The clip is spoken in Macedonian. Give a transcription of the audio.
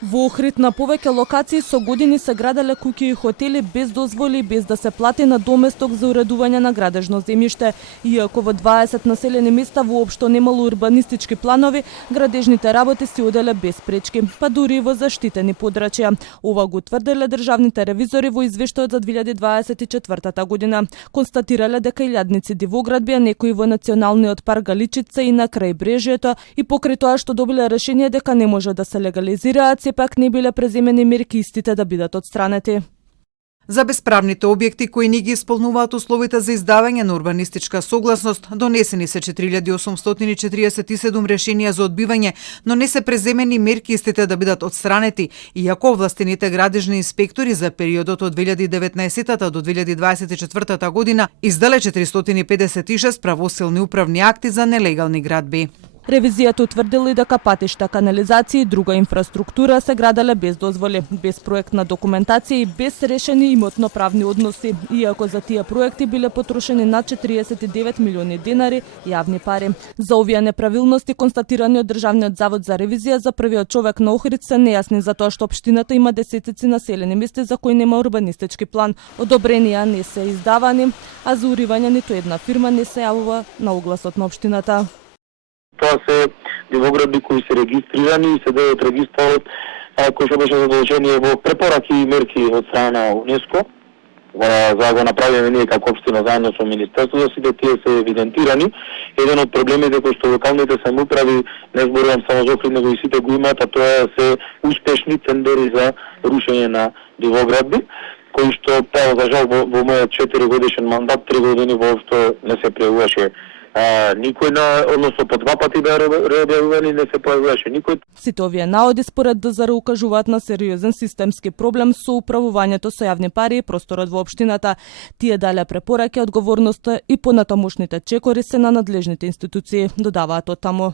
Во Охрид на повеќе локации со години се граделе куќи и хотели без дозволи, без да се плати на доместок за уредување на градежно земјиште. Иако во 20 населени места воопшто немало урбанистички планови, градежните работи се оделе без пречки, па дури и во заштитени подрачја. Ова го тврделе државните ревизори во извештајот за 2024 година. Констатирале дека илјадници дивоградби, а некои во националниот парк Галичица и на крајбрежјето, и покрај тоа што добиле решение дека не може да се легализираат, сепак не биле преземени мерки истите да бидат отстранети. За бесправните објекти кои не ги исполнуваат условите за издавање на урбанистичка согласност, донесени се 4847 решенија за одбивање, но не се преземени мерки истите да бидат отстранети, иако овластените градежни инспектори за периодот од 2019 до 2024 година издале 456 правосилни управни акти за нелегални градби. Ревизијата утврдила и дека патишта, канализација и друга инфраструктура се граделе без дозволи, без проектна документација и без решени имотно-правни односи, иако за тие проекти биле потрошени над 49 милиони денари јавни пари. За овие неправилности констатирани од Државниот завод за ревизија за првиот човек на Охрид се нејасни за тоа што општината има десетици населени места за кои нема урбанистички план. Одобренија не се издавани, а за уривање ниту една фирма не се јавува на огласот на општината. Тоа се дивоградби кои се регистрирани и се дел од регистарот кој што беше задолжение во препораки и мерки од страна на УНЕСКО за да го направиме ние како општина заедно со Министерството, сите тие се евидентирани. Еден од проблемите кои што локалните самоуправи, не зборувам само за Охрид, него и сите го имаат, а тоа се успешни тендери за рушење на дивоградби, кои што за жал во мојот 4 годишен мандат 3 години воопшто не се преуваше никој односно по два пати беа реобјавувани, не се појавуваше никој. Сите овие наоди според ДЗР укажуваат на сериозен системски проблем со управувањето со јавни пари и просторот во општината. Тие дале препораки, одговорноста и понатамошните чекори се на надлежните институции, додаваат од таму.